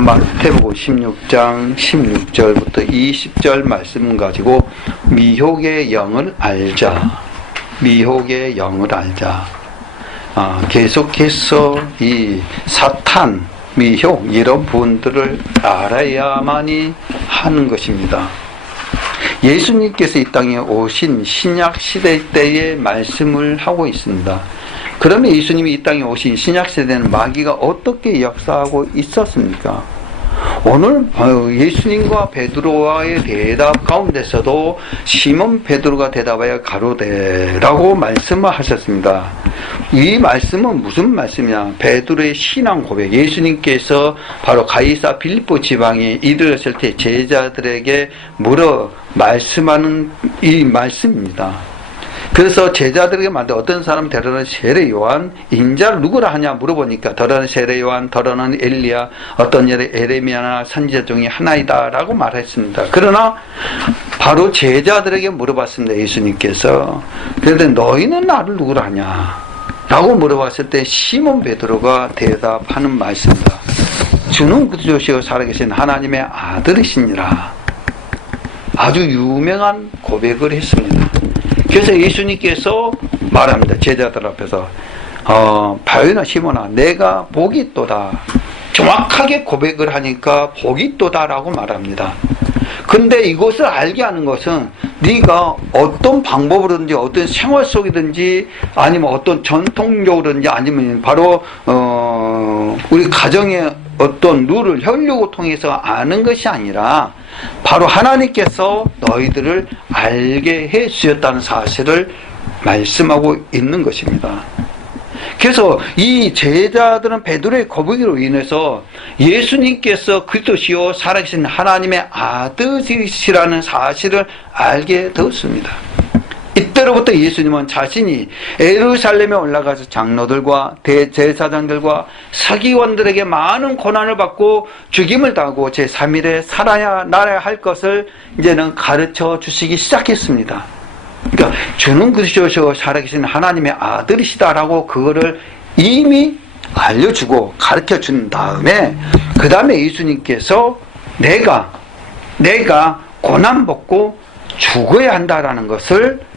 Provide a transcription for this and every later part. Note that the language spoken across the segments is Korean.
오늘 마태복음 16장 16절부터 20절 말씀 가지고 미혹의 영을 알자. 미혹의 영을 알자. 계속해서 이 사탄, 미혹 이런 부분들을 알아야만이 하는 것입니다. 예수님께서 이 땅에 오신 신약 시대 때의 말씀을 하고 있습니다. 그러면 예수님이 이 땅에 오신 신약 시대는 마귀가 어떻게 역사하고 있었습니까? 오늘 예수님과 베드로와의 대답 가운데서도 시몬 베드로가 대답하여 가로되라고 말씀을 하셨습니다. 이 말씀은 무슨 말씀이냐? 베드로의 신앙 고백. 예수님께서 바로 가이사 빌립보 지방에 이르렀을 때 제자들에게 물어 말씀하는 이 말씀입니다. 그래서 제자들에게 말하되 어떤 사람 더러는 세례 요한, 인자를 누구라 하냐 물어보니까 더러는 세례 요한, 더러는 엘리야, 어떤 열의 에레미야나 선지자 중에 하나이다 라고 말했습니다. 그러나 바로 제자들에게 물어봤습니다. 예수님께서. 그런데 너희는 나를 누구라 하냐 라고 물어봤을 때 시몬 베드로가 대답하는 말씀입니다. 주는 그리스도시요 살아계신 하나님의 아들이시니라. 아주 유명한 고백을 했습니다. 그래서 예수님께서 말합니다. 제자들 앞에서 바요나 시몬아 내가 복이 있도다. 정확하게 고백을 하니까 복이 있도다라고 말합니다. 근데 이것을 알게 하는 것은 네가 어떤 방법으로든지 어떤 생활 속이든지 아니면 어떤 전통적으로든지 아니면 바로 우리 가정의 어떤 룰을 혈육을 통해서 아는 것이 아니라 바로 하나님께서 너희들을 알게 해 주셨다는 사실을 말씀하고 있는 것입니다. 그래서 이 제자들은 베드로의 고백으로 인해서 예수님께서 그리스도시요 살아계신 하나님의 아들이시라는 사실을 알게 되었습니다. 이때로부터 예수님은 자신이 예루살렘에 올라가서 장로들과 대제사장들과 서기관들에게 많은 고난을 받고 죽임을 당하고 제3일에 살아나야 할 것을 이제는 가르쳐 주시기 시작했습니다. 그러니까 주는 그리스도시요 살아계신 하나님의 아들이시다라고 그거를 이미 알려주고 가르쳐 준 다음에 그 다음에 예수님께서 내가 고난 받고 죽어야 한다라는 것을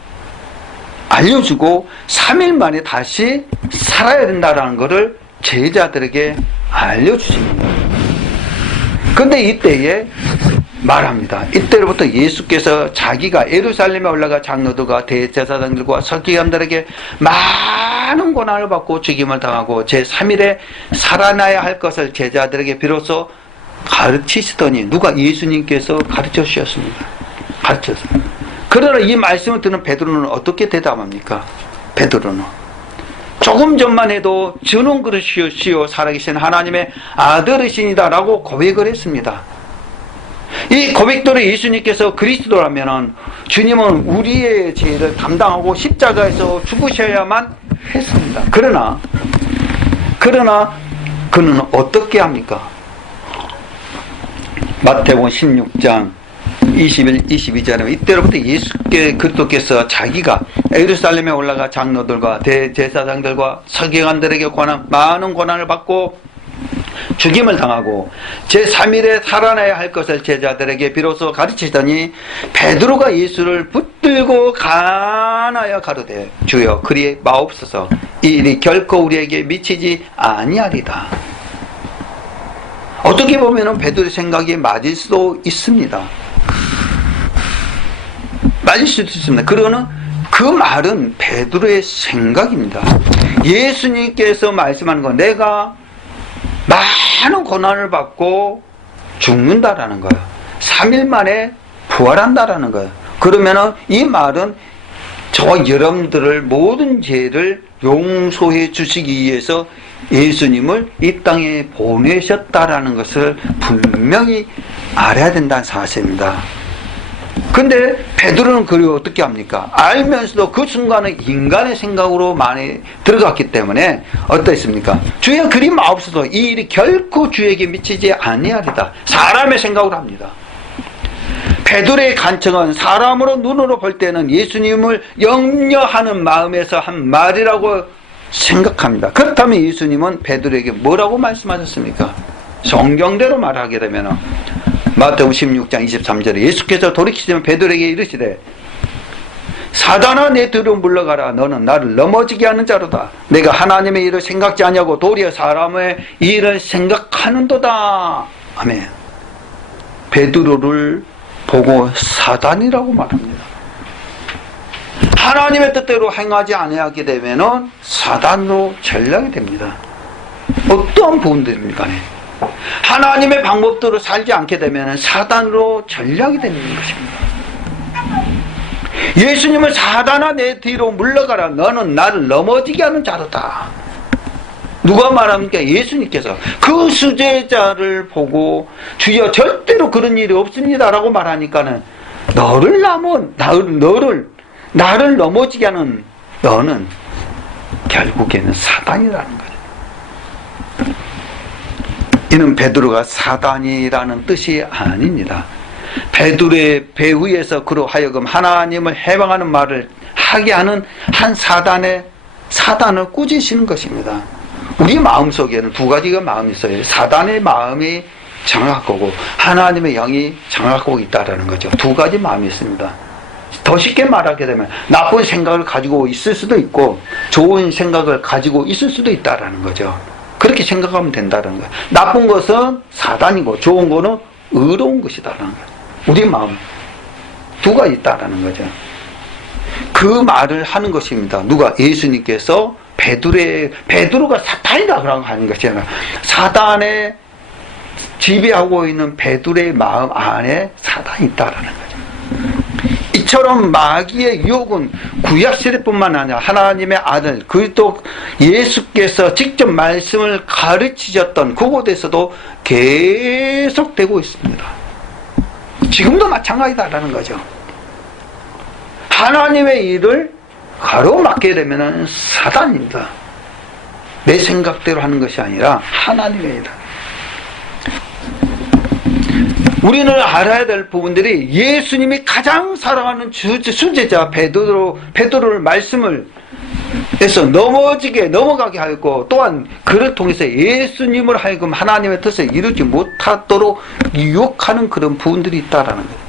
알려주고 3일 만에 다시 살아야 된다라는 것을 제자들에게 알려주십니다. 그런데 이때에 말합니다. 이때로부터 예수께서 자기가 예루살렘에 올라가 장로들과 대제사장들과 서기관들에게 많은 고난을 받고 죽임을 당하고 제3일에 살아나야 할 것을 제자들에게 비로소 가르치시더니 누가 예수님께서 가르쳐 주셨습니다. 가르쳤습니다. 그러나 이 말씀을 듣는 베드로는 어떻게 대답합니까? 베드로는 조금 전만 해도 주는 그리스도시요 살아계신 하나님의 아들이시니다 라고 고백을 했습니다. 이 고백대로 예수님께서 그리스도라면 주님은 우리의 죄를 담당하고 십자가에서 죽으셔야만 했습니다. 그러나 그는 어떻게 합니까? 마태복음 16장 21, 22절에 이때로부터 그리스도께서 자기가 예루살렘에 올라가 장로들과 대제사장들과 서기관들에게 많은 고난을 받고 죽임을 당하고 제3일에 살아나야 할 것을 제자들에게 비로소 가르치더니 베드로가 예수를 붙들고 가나여 가로되 주여 그리 마옵소서 이 일이 결코 우리에게 미치지 아니하리다. 어떻게 보면 베드로의 생각이 맞을 수도 있습니다. 맞을 수도 있습니다. 그러나 그 말은 베드로의 생각입니다. 예수님께서 말씀하는 건 내가 많은 고난을 받고 죽는다라는 거예요. 3일 만에 부활한다라는 거예요. 그러면은 이 말은 저와 여러분들을 모든 죄를 용서해 주시기 위해서 예수님을 이 땅에 보내셨다라는 것을 분명히 알아야 된다는 사실입니다. 근데 베드로는 그리고 어떻게 합니까? 알면서도 그 순간은 인간의 생각으로 많이 들어갔기 때문에 어떠했습니까? 주여 그리 마옵소서 이 일이 결코 주에게 미치지 아니하리다. 사람의 생각으로 합니다. 베드로의 간청은 사람으로 눈으로 볼 때는 예수님을 염려하는 마음에서 한 말이라고 생각합니다. 그렇다면 예수님은 베드로에게 뭐라고 말씀하셨습니까? 성경대로 말하게 되면 마태복음 16장 23절에 예수께서 돌이키시면 베드로에게 이르시되 사단아 내 뒤로 물러가라. 너는 나를 넘어지게 하는 자로다. 내가 하나님의 일을 생각지 아니하고 도리어 사람의 일을 생각하는도다. 아멘. 베드로를 보고 사단이라고 말합니다. 하나님의 뜻대로 행하지 아니하게 되면은 사단으로 전락이 됩니다. 어떠한 부분들입니까? 하나님의 방법대로 살지 않게 되면은 사단으로 전락이 되는 것입니다. 예수님은 사단아 내 뒤로 물러가라. 너는 나를 넘어지게 하는 자로다. 누가 말합니까? 예수님께서 그 수제자를 보고 주여 절대로 그런 일이 없습니다 라고 말하니까는 나를 넘어지게 하는 너는 결국에는 사단이라는 거죠. 이는 베드로가 사단이라는 뜻이 아닙니다. 베드로의 배후에서 그로 하여금 하나님을 해방하는 말을 하게 하는 한 사단을 꾸짖으시는 것입니다. 우리 마음속에는 두 가지가 마음이 있어요. 사단의 마음이 장악하고 하나님의 영이 장악하고 있다는 거죠. 두 가지 마음이 있습니다. 더 쉽게 말하게 되면 나쁜 생각을 가지고 있을 수도 있고 좋은 생각을 가지고 있을 수도 있다는 거죠. 그렇게 생각하면 된다는 거예요. 나쁜 것은 사단이고 좋은 것은 의로운 것이다라는 거예요. 우리 마음 두 가지 있다라는 거죠. 그 말을 하는 것입니다. 누가? 예수님께서 베드로가 사탄이라고 하는 것이 아니라 사단의 지배하고 있는 베드로의 마음 안에 사단이 있다라는 거죠. 이처럼 마귀의 유혹은 구약시대뿐만 아니라 하나님의 아들 그리스도 예수께서 직접 말씀을 가르치셨던 그곳에서도 계속되고 있습니다. 지금도 마찬가지다라는 거죠. 하나님의 일을 가로막게 되면 사단입니다. 내 생각대로 하는 것이 아니라 하나님의 일을. 우리는 알아야 될 부분들이 예수님이 가장 사랑하는 수제자 베드로를 말씀을 해서 넘어가게 하였고 또한 그를 통해서 예수님을 하여금 하나님의 뜻을 이루지 못하도록 유혹하는 그런 부분들이 있다라는 거예요.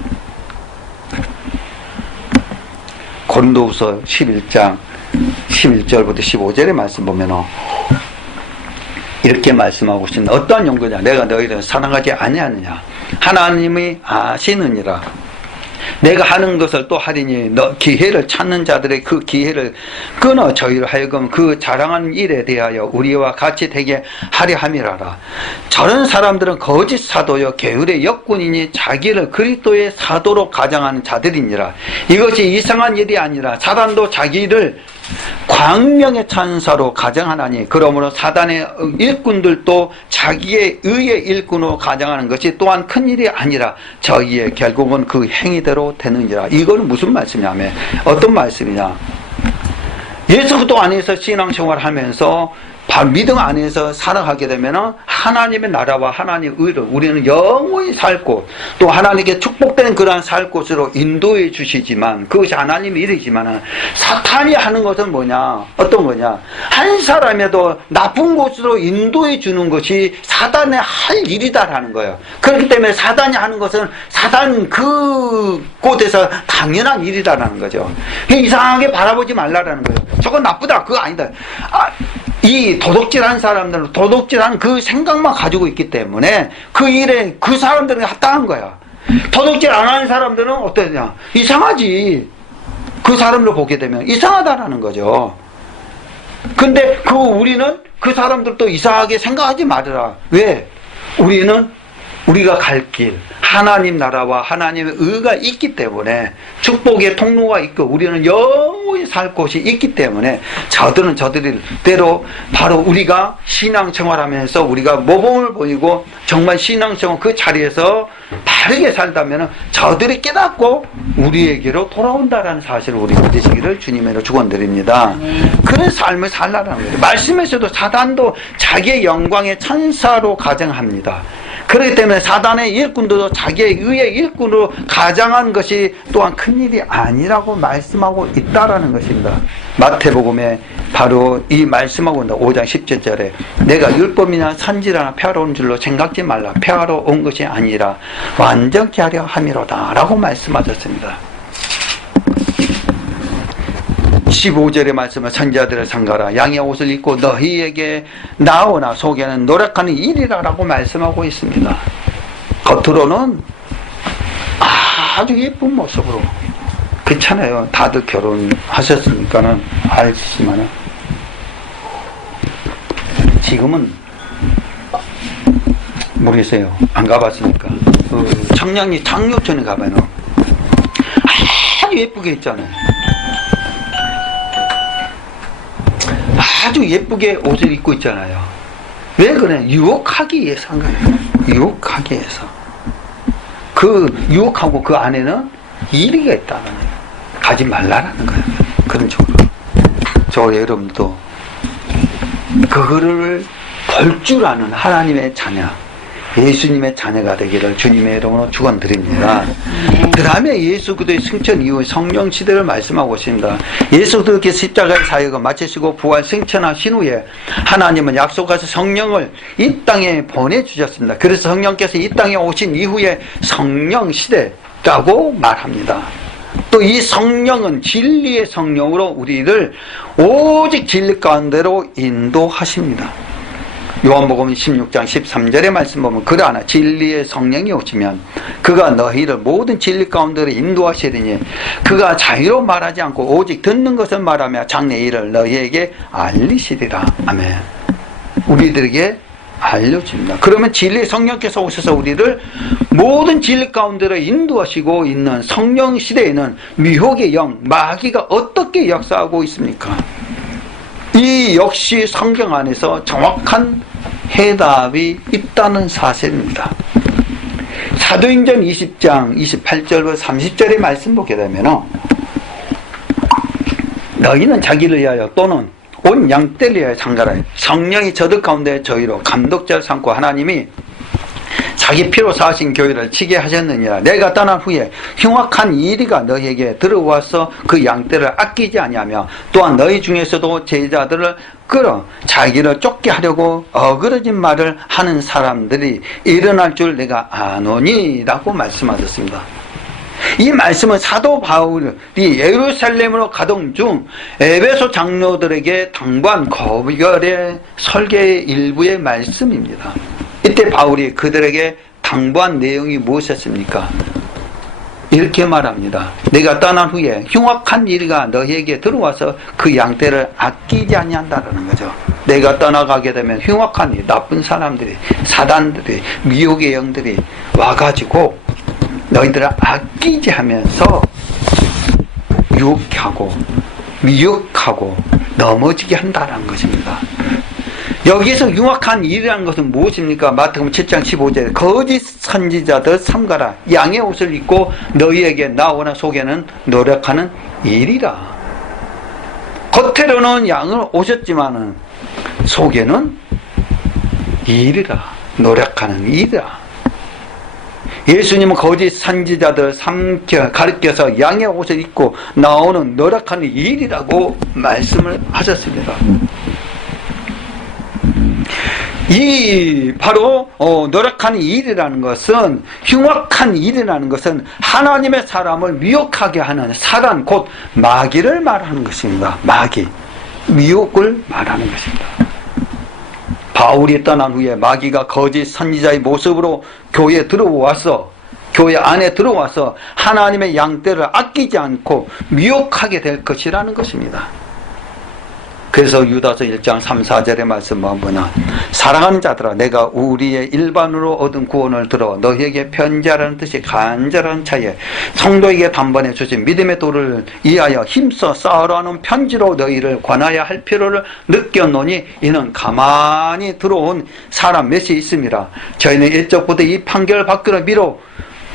고린도후서 11장 11절부터 15절의 말씀 보면 이렇게 말씀하고 있습니다. 어떠한 용도냐? 내가 너희를 사랑하지 아니하느냐? 하나님이 아시느니라. 내가 하는 것을 또 하리니 너 기회를 찾는 자들의 그 기회를 끊어 저희를 하여금 그 자랑하는 일에 대하여 우리와 같이 되게 하려 함이라라. 저런 사람들은 거짓 사도요 게으르의 역군이니 자기를 그리스도의 사도로 가장하는 자들이니라. 이것이 이상한 일이 아니라 사단도 자기를 광명의 천사로 가장하나니 그러므로 사단의 일꾼들도 자기의 의의 일꾼으로 가장하는 것이 또한 큰일이 아니라 저희의 결국은 그 행위대로 되느니라. 이거는 무슨 말씀이냐면 어떤 말씀이냐? 예수 그리스도 안에서 신앙생활을 하면서 바로 믿음 안에서 살아가게 되면 하나님의 나라와 하나님의 의를 우리는 영원히 살 곳, 또 하나님께 축복된 그러한 살 곳으로 인도해 주시지만 그것이 하나님의 일이지만 사탄이 하는 것은 뭐냐? 어떤 거냐? 한 사람에도 나쁜 곳으로 인도해 주는 것이 사단의 할 일이다라는 거예요. 그렇기 때문에 사단이 하는 것은 사단 그 곳에서 당연한 일이다라는 거죠. 이상하게 바라보지 말라라는 거예요. 저건 나쁘다, 그거 아니다. 이 도둑질한 사람들은 도둑질하는 그 생각만 가지고 있기 때문에 그 일에 그 사람들은 합당한 거야. 도둑질 안 하는 사람들은 어떠냐? 이상하지. 그 사람을 보게 되면 이상하다라는 거죠. 근데 우리는 그 사람들도 이상하게 생각하지 말아라. 왜? 우리가 갈 길, 하나님 나라와 하나님의 의가 있기 때문에 축복의 통로가 있고 우리는 영원히 살 곳이 있기 때문에 저들은 저들대로 바로 우리가 신앙생활하면서 우리가 모범을 보이고 정말 신앙생활 그 자리에서 바르게 살다면 저들이 깨닫고 우리에게로 돌아온다라는 사실을 우리 믿으시기를 주님으로 축원드립니다. 그런 삶을 살라는 거예요. 말씀에서도 사단도 자기의 영광의 천사로 가정합니다. 그렇기 때문에 사단의 일꾼도 자기의 의의 일꾼으로 가장한 것이 또한 큰일이 아니라고 말씀하고 있다라는 것입니다. 마태복음에 바로 이 말씀하고 있다. 5장 17절에 내가 율법이나 산지라나 폐하러 온 줄로 생각지 말라. 폐하러 온 것이 아니라 완전케 하려 함이로다 라고 말씀하셨습니다. 15절의 말씀은 선지자들을 상가라 양의 옷을 입고 너희에게 나오나 속에는 노력하는 일이라고 말씀하고 있습니다. 겉으로는 아주 예쁜 모습으로, 그렇잖아요. 다들 결혼하셨으니까는 알지만은 지금은 모르겠어요. 안 가봤으니까. 청량리 장로촌에 가면은 아주 예쁘게 있잖아요. 아주 예쁘게 옷을 입고 있잖아요. 왜 그래? 유혹하기 위해서 한 거예요. 유혹하기 위해서. 그 유혹하고 그 안에는 이리가 있다는 거예요. 가지 말라라는 거예요. 그런 쪽으로. 저 여러분도 그거를 볼 줄 아는 하나님의 자녀, 예수님의 자녀가 되기를 주님의 이름으로 축원드립니다. 그 다음에 예수 그리스도의 승천 이후에 성령 시대를 말씀하고 있습니다. 예수 그리스도의 십자가의 사역을 마치시고 부활 승천하신 후에 하나님은 약속하신 성령을 이 땅에 보내주셨습니다. 그래서 성령께서 이 땅에 오신 이후에 성령 시대라고 말합니다. 또 이 성령은 진리의 성령으로 우리를 오직 진리 가운데로 인도하십니다. 요한복음 16장 13절의 말씀 보면 그러나 진리의 성령이 오시면 그가 너희를 모든 진리 가운데로 인도하시리니 그가 자유로 말하지 않고 오직 듣는 것을 말하며 장래 일을 너희에게 알리시리라. 아멘. 우리들에게 알려줍니다. 그러면 진리의 성령께서 오셔서 우리를 모든 진리 가운데로 인도하시고 있는 성령 시대에는 미혹의 영, 마귀가 어떻게 역사하고 있습니까? 이 역시 성경 안에서 정확한 해답이 있다는 사실입니다. 사도행전 20장 28절부터 30절의 말씀 보게 되면 너희는 자기를 위하여 또는 온 양떼를 위하여 상가라. 성령이 저들 가운데 저희로 감독자를 삼고 하나님이 자기 피로 사신 교회를 치게 하셨느니라. 내가 떠난 후에 흉악한 이리가 너희에게 들어와서 그 양떼를 아끼지 아니하며 또한 너희 중에서도 제자들을 끌어 자기를 쫓게 하려고 어그러진 말을 하는 사람들이 일어날 줄 내가 아노니 라고 말씀하셨습니다. 이 말씀은 사도 바울이 예루살렘으로 가던 중 에베소 장로들에게 당부한 거절의 설계의 일부의 말씀입니다. 이때 바울이 그들에게 당부한 내용이 무엇이었습니까? 이렇게 말합니다. 내가 떠난 후에 흉악한 일이가 너희에게 들어와서 그 양떼를 아끼지 아니한다는 거죠. 내가 떠나가게 되면 흉악한 일, 나쁜 사람들이, 사단들이, 미혹의 영들이 와가지고 너희들을 아끼지 하면서 유혹하고 미혹하고 넘어지게 한다는 것입니다. 여기서 흉악한 일이라는 것은 무엇입니까? 마태복음 7장 15절에 거짓 선지자들 삼가라. 양의 옷을 입고 너희에게 나오나 속에는 노력하는 일이라. 겉으로는 양을 오셨지만은 속에는 일이라. 노력하는 일이라. 예수님은 거짓 선지자들 가르쳐서 양의 옷을 입고 나오는 노력하는 일이라고 말씀을 하셨습니다. 이 바로 노력하는 일이라는 것은, 흉악한 일이라는 것은 하나님의 사람을 미혹하게 하는 사단, 곧 마귀를 말하는 것입니다. 마귀, 미혹을 말하는 것입니다. 바울이 떠난 후에 마귀가 거짓 선지자의 모습으로 교회 안에 들어와서 하나님의 양떼를 아끼지 않고 미혹하게 될 것이라는 것입니다. 그래서 유다서 1장 3, 4절의 말씀 보면 사랑하는 자들아 내가 우리의 일반으로 얻은 구원을 들어 너희에게 편지하라는 뜻이 간절한 차에 성도에게 단번에 주신 믿음의 도를 위하여 힘써 쌓으라 하는 편지로 너희를 권하여 할 필요를 느꼈노니 이는 가만히 들어온 사람 몇이 있음이라. 저희는 일적부터 이 판결을 받기로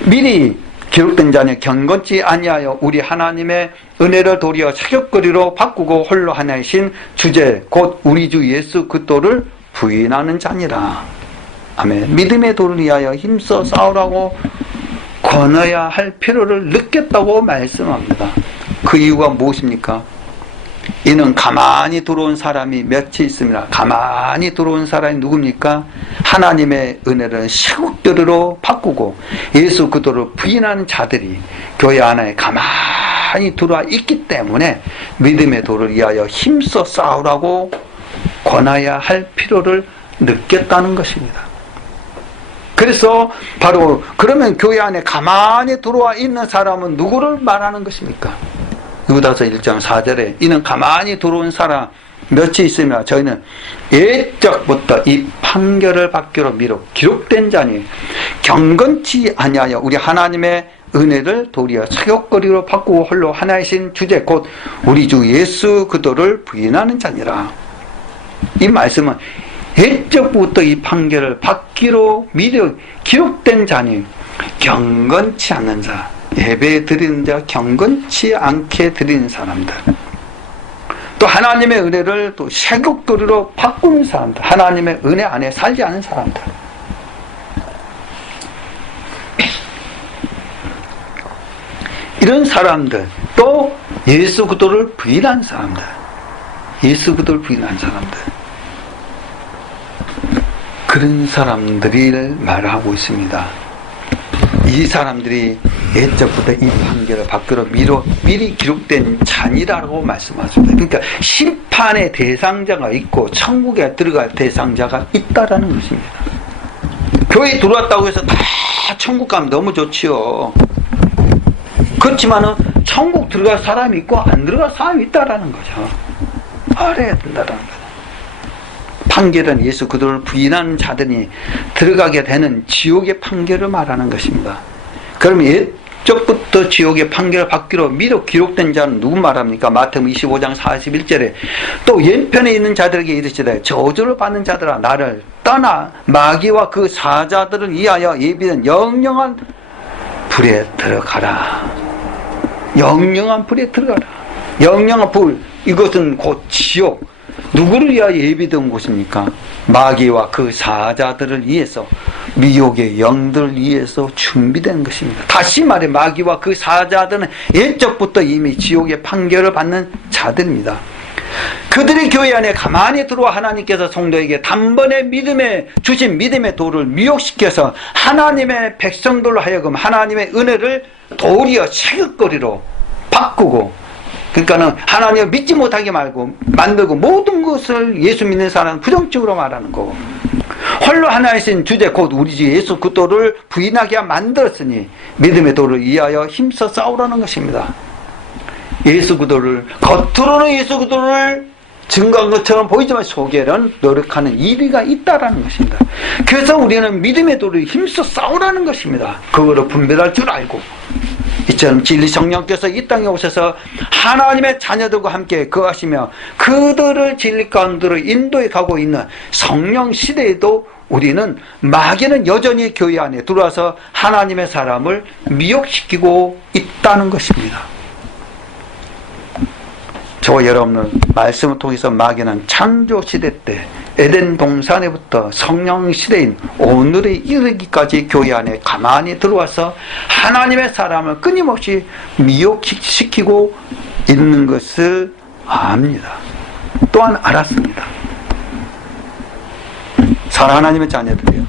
미리 기록된 자는 경건치 아니하여 우리 하나님의 은혜를 도리어 사격거리로 바꾸고 홀로 하나이신 주제 곧 우리 주 예수 그리스도를 부인하는 자니라. 아멘. 믿음의 도를 위하여 힘써 싸우라고 권해야 할 필요를 느꼈다고 말씀합니다. 그 이유가 무엇입니까? 이는 가만히 들어온 사람이 몇이 있습니다. 가만히 들어온 사람이 누굽니까? 하나님의 은혜를 시국들로 바꾸고 예수 그리스도를 부인하는 자들이 교회 안에 가만히 들어와 있기 때문에 믿음의 도를 위하여 힘써 싸우라고 권해야 할 필요를 느꼈다는 것입니다. 그래서 바로 그러면 교회 안에 가만히 들어와 있는 사람은 누구를 말하는 것입니까? 유다서 1장 4절에 이는 가만히 들어온 사람 몇이 있으며 저희는 옛적부터 이 판결을 받기로 미뤄 기록된 자니 경건치 아니하여 우리 하나님의 은혜를 도리어 사격거리로 바꾸고 홀로 하나이신 주제 곧 우리 주 예수 그리스도를 부인하는 자니라. 이 말씀은 옛적부터 이 판결을 받기로 미뤄 기록된 자니 경건치 않는 자, 예배 드리는 자, 경건치 않게 드리는 사람들, 또 하나님의 은혜를 또 세국도리로 바꾸는 사람들, 하나님의 은혜 안에 살지 않은 사람들, 이런 사람들, 또 예수 그리스도를 부인한 사람들, 예수 그리스도를 부인한 사람들, 그런 사람들을 말하고 있습니다. 이 사람들이 옛적부터 이 판결을 받기로 미리 기록된 잔이라고 말씀하십니다. 그러니까 심판의 대상자가 있고 천국에 들어갈 대상자가 있다라는 것입니다. 교회에 들어왔다고 해서 다 천국 가면 너무 좋지요. 그렇지만은 천국 들어갈 사람이 있고 안 들어갈 사람이 있다라는 거죠. 알아야 된다라는 거죠. 판결은 예수 그리스도를 부인하는 자들이 들어가게 되는 지옥의 판결을 말하는 것입니다. 그럼 옛적부터 지옥의 판결을 받기로 미리 기록된 자는 누구 말합니까? 마태복음 25장 41절에 또 왼편에 있는 자들에게 이르시되 저주를 받는 자들아 나를 떠나 마귀와 그 사자들을 위하여 예비된 영영한 불에 들어가라. 영영한 불에 들어가라. 영영한 불, 이것은 곧 지옥. 누구를 위하여 예비된 곳입니까? 마귀와 그 사자들을 위해서, 미혹의 영들을 위해서 준비된 것입니다. 다시 말해 마귀와 그 사자들은 옛적부터 이미 지옥의 판결을 받는 자들입니다. 그들이 교회 안에 가만히 들어와 하나님께서 성도에게 단번에 주신 믿음의 도를 미혹시켜서 하나님의 백성들로 하여금 하나님의 은혜를 도리어 체급거리로 바꾸고, 그러니까는 하나님을 믿지 못하게 만들고 모든 것을 예수 믿는 사람은 부정적으로 말하는 거고, 홀로 하나이신 주제 곧 우리 주 예수 그리스도를 부인하게 만들었으니 믿음의 도를 위하여 힘써 싸우라는 것입니다. 예수 그리스도를 겉으로는 예수 그리스도를 증거한 것처럼 보이지만 속에는 노력하는 이리가 있다라는 것입니다. 그래서 우리는 믿음의 도를 힘써 싸우라는 것입니다. 그거를 분별할 줄 알고, 이처럼 진리 성령께서 이 땅에 오셔서 하나님의 자녀들과 함께 거하시며 그들을 진리 가운데로 인도해 가고 있는 성령 시대에도 우리는 마귀는 여전히 교회 안에 들어와서 하나님의 사람을 미혹시키고 있다는 것입니다. 저와 여러분은 말씀을 통해서 마귀는 창조 시대 때 에덴 동산에부터 성령 시대인 오늘에 이르기까지 교회 안에 가만히 들어와서 하나님의 사람을 끊임없이 미혹시키고 있는 것을 압니다. 또한 알았습니다. 사랑하는 하나님의 자녀들이요,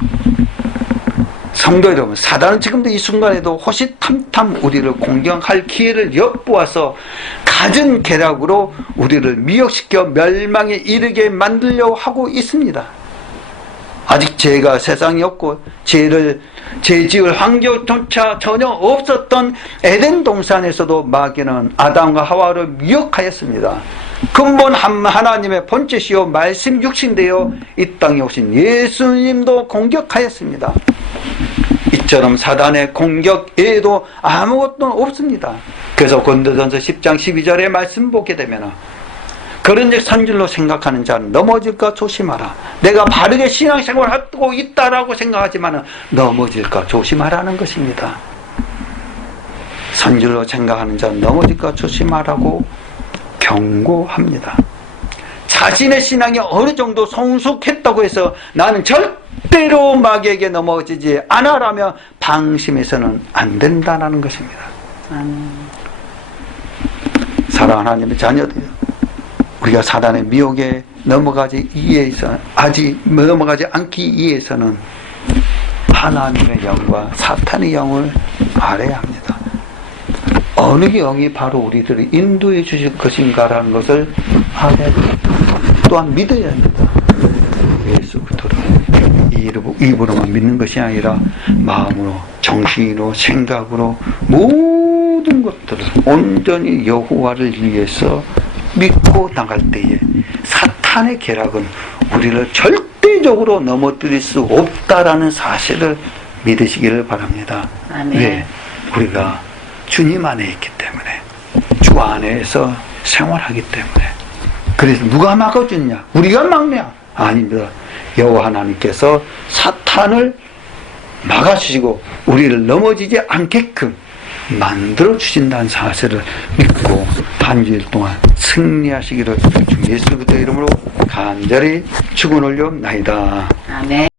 성도 여러분, 사단은 지금도 이 순간에도 호시탐탐 우리를 공격할 기회를 엿보아서 갖은 계략으로 우리를 미혹시켜 멸망에 이르게 만들려고 하고 있습니다. 아직 죄가 세상에 없고 죄 지을 환경조차 전혀 없었던 에덴 동산에서도 마귀는 아담과 하와를 미혹하였습니다. 근본 하나님의 본체시요 말씀 육신되어 이 땅에 오신 예수님도 공격하였습니다. 이처럼 사단의 공격 외에도 아무것도 없습니다. 그래서 고린도전서 10장 12절의 말씀 보게 되면 그런즉 선줄로 생각하는 자는 넘어질까 조심하라. 내가 바르게 신앙생활을 하고 있다라고 생각하지만 넘어질까 조심하라는 것입니다. 선줄로 생각하는 자는 넘어질까 조심하라고 경고합니다. 자신의 신앙이 어느 정도 성숙했다고 해서 나는 절대 절대로 마귀에게 넘어지지 않아라며 방심해서는 안 된다는 것입니다. 사랑하는 하나님의 자녀들, 우리가 사단의 미혹에 넘어가지 않기 위해서는 하나님의 영과 사탄의 영을 알아야 합니다. 어느 영이 바로 우리들을 인도해 주실 것인가라는 것을 알아야 됩니다. 또한 믿어야 합니다. 예수 그리스도를 입으로만 믿는 것이 아니라 마음으로, 정신으로, 생각으로 모든 것들을 온전히 여호와를 위해서 믿고 나갈 때에 사탄의 계략은 우리를 절대적으로 넘어뜨릴 수 없다라는 사실을 믿으시기를 바랍니다. 왜? 우리가 주님 안에 있기 때문에, 주 안에서 생활하기 때문에. 그래서 누가 막아주느냐? 우리가 막냐? 아닙니다. 여호와 하나님께서 사탄을 막아주시고 우리를 넘어지지 않게끔 만들어 주신다는 사실을 믿고 한 주일 동안 승리하시기를 주 예수 그리스도의 이름으로 간절히 축원을 올려나이다. 아멘.